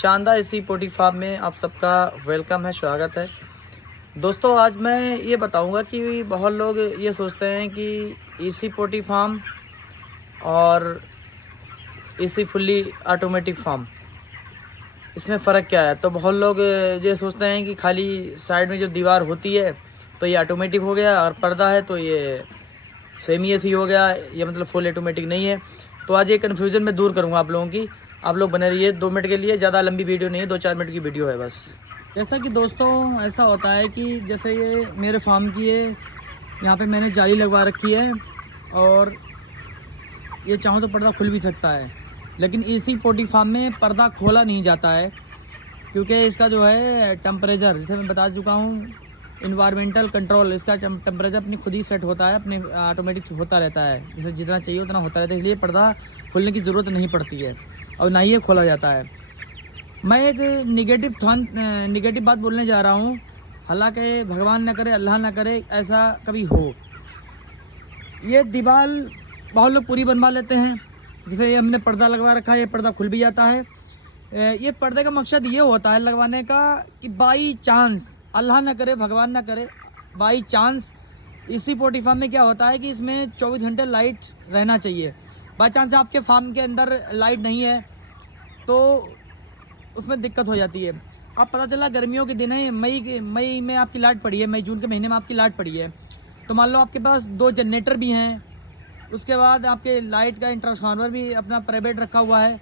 चांदा AC पोटी farm में आप सबका वेलकम है, स्वागत है। दोस्तों आज मैं ये बताऊंगा कि बहुत लोग ये सोचते हैं कि एसी पोटी फार्म और एसी फुल्ली ऑटोमेटिक फार्म इसमें फ़र्क क्या है। तो बहुत लोग ये सोचते हैं कि खाली साइड में जो दीवार होती है तो ये ऑटोमेटिक हो गया और पर्दा है तो ये सेमी एसी हो गया, ये मतलब फुल ऑटोमेटिक नहीं है। तो आज ये कन्फ्यूज़न मैं दूर करूँगा आप लोगों की। आप लोग बने रहिए 2 मिनट के लिए, ज़्यादा लंबी वीडियो नहीं है, 2-4 मिनट की वीडियो है बस। जैसा कि दोस्तों ऐसा होता है कि जैसे ये मेरे फार्म की है, यहाँ पे मैंने जाली लगवा रखी है और ये चाहूँ तो पर्दा खुल भी सकता है, लेकिन एसी पोटी फार्म में पर्दा खोला नहीं जाता है क्योंकि इसका जो है टेम्परेचर, जैसे मैं बता चुका हूँ, इन्वायरमेंटल कंट्रोल, इसका टेम्परेचर अपनी खुद ही सेट होता है, अपने ऑटोमेटिक होता रहता है, जैसे जितना चाहिए उतना होता रहता है, इसलिए पर्दा खोलने की ज़रूरत नहीं पड़ती है और ना ही ये खोला जाता है। मैं एक निगेटिव बात बोलने जा रहा हूँ, हालांकि भगवान न करे, अल्लाह न करे ऐसा कभी हो। ये दीवार बहुत लोग पूरी बनवा लेते हैं, जैसे ये हमने पर्दा लगवा रखा है, ये पर्दा खुल भी जाता है। ये पर्दे का मकसद ये होता है लगवाने का कि बाई चांस, अल्लाह ना करे, भगवान ना करे, बाई चांस इसी पोटी फार्म में क्या होता है कि इसमें 24 घंटे लाइट रहना चाहिए। बाई चांस आपके फार्म के अंदर लाइट नहीं है तो उसमें दिक्कत हो जाती है। अब पता चला गर्मियों के दिन है, मई में आपकी लाइट पड़ी है, मई जून के महीने में आपकी लाइट पड़ी है, तो मान लो आपके पास 2 जनरेटर भी हैं, उसके बाद आपके लाइट का ट्रांसफार्मर भी अपना प्राइवेट रखा हुआ है,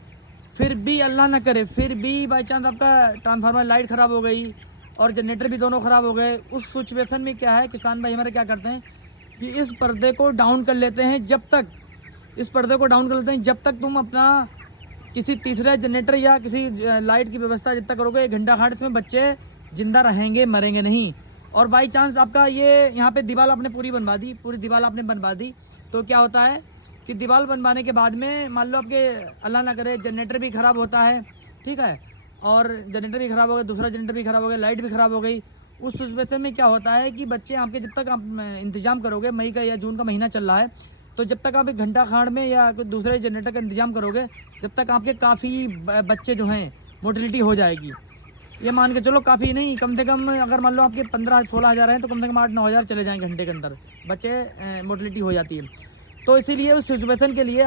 फिर भी अल्लाह ना करे, फिर भी बाई चांस आपका ट्रांसफार्मर लाइट ख़राब हो गई और जनरेटर भी दोनों ख़राब हो गए। उस सिचुएशन में क्या है, किसान भाई हमारे क्या करते हैं कि इस पर्दे को डाउन कर लेते हैं, जब तक तुम अपना किसी तीसरे जनरेटर या किसी लाइट की व्यवस्था जब तक करोगे, 1 घंटा खाड़ इसमें बच्चे ज़िंदा रहेंगे, मरेंगे नहीं। और बाई चांस आपका ये यहाँ पे दीवार आपने पूरी दीवार आपने बनवा दी, तो क्या होता है कि दीवार बनवाने के बाद में मान लो आपके अल्लाह ना करे जनरेटर भी ख़राब होता है, ठीक है, और जनरेटर भी ख़राब हो गया, दूसरा जनरेटर भी ख़राब हो गया, लाइट भी ख़राब हो गई। उस सिचुएशन में क्या होता है कि बच्चे आपके जब तक आप इंतज़ाम करोगे, मई का या जून का महीना चल रहा है, तो जब तक आप 1 घंटा खाड़ में या कोई दूसरे जनरेटर का इंतज़ाम करोगे, जब तक आपके काफ़ी बच्चे जो हैं मोर्टेलिटी हो जाएगी। ये मान के चलो काफ़ी नहीं, कम से कम अगर मान लो आपके 15-16 हज़ार हैं तो कम से कम 8-9 हज़ार चले जाएँ घंटे के अंदर, बच्चे मोर्टेलिटी हो जाती है। तो इसीलिए उस सिचुएशन के लिए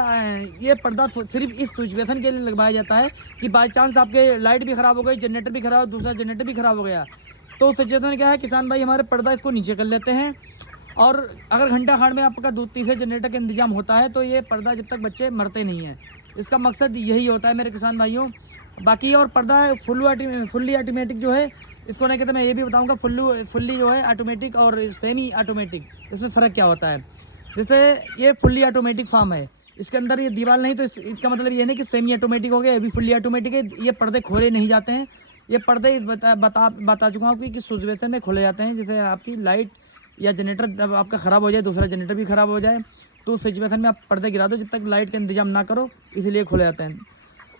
ये पर्दा सिर्फ इस सिचुएशन के लिए लगवाया जाता है कि बाई चांस आपके लाइट भी ख़राब हो गई, जनरेटर भी ख़राब, दूसरा जनरेटर भी ख़राब हो गया, तो उस सिचुएशन क्या है, किसान भाई हमारे पर्दा इसको नीचे कर लेते हैं और अगर घंटा खाड़ में आपका तीसरे जनरेटर का इंतजाम होता है तो ये पर्दा जब तक बच्चे मरते नहीं हैं, इसका मकसद यही होता है मेरे किसान भाइयों। बाकी और पर्दा फुल्ली ऑटोमेटिक जो है, इसको नहीं कहते, मैं ये भी बताऊँगा फुल्ली जो है ऑटोमेटिक और सेमी ऑटोमेटिक, इसमें फ़र्क क्या होता है। जैसे ये फुल्ली ऑटोमेटिक फार्म है, इसके अंदर ये दीवार नहीं, तो इसका मतलब ये नहीं कि सेमी ऑटोमेटिक हो गया, ये भी फुल्ली ऑटोमेटिक है। ये पर्दे खोले नहीं जाते हैं, ये पर्दे बता चुका हूँ कि किस सिचुएशन में खोले जाते हैं। जैसे आपकी लाइट या जनरेटर जब आपका ख़राब हो जाए, दूसरा जनरेटर भी ख़राब हो जाए, तो उस सिचुएशन में आप पर्दे गिरा दो जब तक लाइट का इंतजाम ना करो, इसीलिए खोले जाते हैं।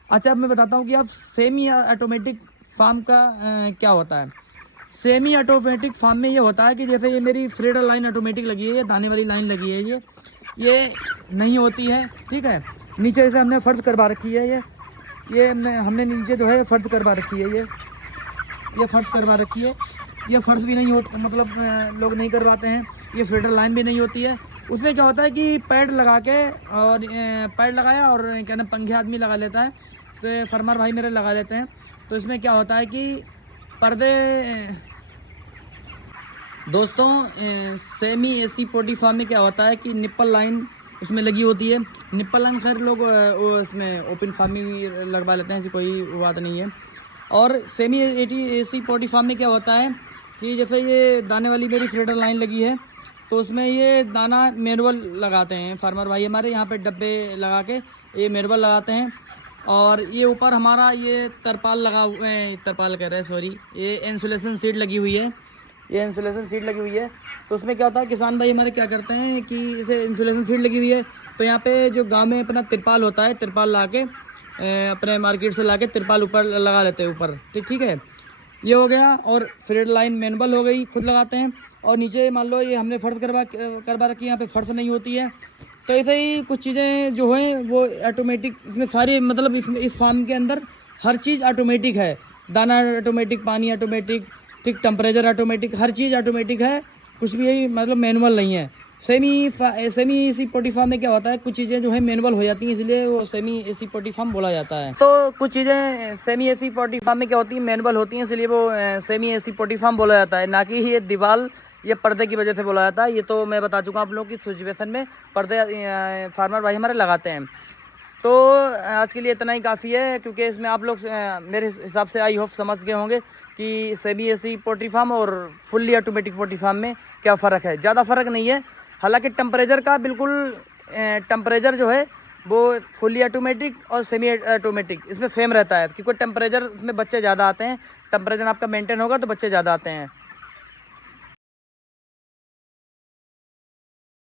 अच्छा, अब मैं बताता हूँ कि आप सेमी ऑटोमेटिक फार्म का क्या होता है। सेमी ऑटोमेटिक फार्म में ये होता है कि जैसे ये मेरी फीडर लाइन ऑटोमेटिक लगी है, ये दाने वाली लाइन लगी है, ये नहीं होती है, ठीक है। नीचे जैसे हमने फर्श करवा रखी है, ये हमने नीचे जो है फर्श करवा रखी है, ये फर्श करवा रखी है, ये फर्श भी नहीं होता, मतलब लोग नहीं करवाते हैं। ये फीडर लाइन भी नहीं होती है। उसमें क्या होता है कि पैड लगा के, और पैड लगाया और क्या ना पंखे आदमी लगा लेता है, तो ये फार्मर भाई मेरे लगा लेते हैं। तो इसमें क्या होता है कि पर्दे दोस्तों सेमी एसी पोटी फार्म में क्या होता है कि निप्पल लाइन उसमें लगी होती है। निप्पल लाइन खैर लोग उसमें ओपन फार्म में भी लगवा लेते हैं, ऐसी कोई बात नहीं है। और सेमी एसी पोटी फार्म में क्या होता है कि जैसे ये दाने वाली मेरी फीडर लाइन लगी है, तो उसमें ये दाना मैनुअल लगाते हैं फार्मर भाई हमारे, यहाँ पे डब्बे लगा के ये मैनुअल लगाते हैं। और ये ऊपर हमारा ये तरपाल लगा हुआ है, तरपाल कह रहे हैं सॉरी, ये इंसुलेशन सीट लगी हुई है, ये इंसुलेशन सीट लगी हुई है। तो उसमें क्या होता है, किसान भाई हमारे क्या करते हैं कि इसे इंसुलेशन सीट लगी हुई है, तो यहाँ पे जो गांव में अपना तिरपाल होता है, तिरपाल ला के अपने मार्केट से ला के तिरपाल ऊपर लगा लेते हैं ऊपर, ठीक है, ये हो गया। और फीडर लाइन मैनुअल हो गई, खुद लगाते हैं। और नीचे मान लो ये हमने फर्श करवा रखी है, यहाँ पे फर्श नहीं होती है। तो ऐसे ही कुछ चीज़ें जो हैं वो ऑटोमेटिक, इसमें सारी मतलब इस फार्म के अंदर हर चीज़ ऑटोमेटिक है, दाना ऑटोमेटिक, पानी ऑटोमेटिक, ठीक, टेम्परेचर ऑटोमेटिक, हर चीज़ ऑटोमेटिक है, कुछ भी मतलब मैनुअल नहीं है। सेमी एसी पोल्ट्री फार्म में क्या होता है, कुछ चीज़ें जो है मैनुअल हो जाती हैं, इसलिए वो सेमी एसी पोल्ट्री फार्म बोला जाता है। तो कुछ चीज़ें सेमी एसी पोल्ट्री फार्म में क्या होती हैं, मैनुअल होती हैं, इसलिए वो सेमी एसी पोल्ट्री फार्म बोला जाता है, ना कि ये दीवार ये पर्दे की वजह से बोला जाता है। ये तो मैं बता चुका हूँ आप लोगों की सिचुएशन में पर्दे फार्मर भाई हमारे लगाते हैं। तो आज के लिए इतना ही काफ़ी है, क्योंकि इसमें आप लोग मेरे हिसाब से आई होप समझ गए होंगे कि सेमी एसी पोल्ट्री फार्म और फुल्ली ऑटोमेटिक पोल्ट्री फार्म में क्या फ़र्क है। ज़्यादा फ़र्क नहीं है, हालांकि टेम्परेचर का बिल्कुल टेम्परेचर जो है वो फुल्ली ऑटोमेटिक और सेमी ऑटोमेटिक इसमें सेम रहता है, क्योंकि टेम्परेचर इसमें बच्चे ज़्यादा आते हैं, टेम्परेचर आपका मेंटेन होगा तो बच्चे ज़्यादा आते हैं।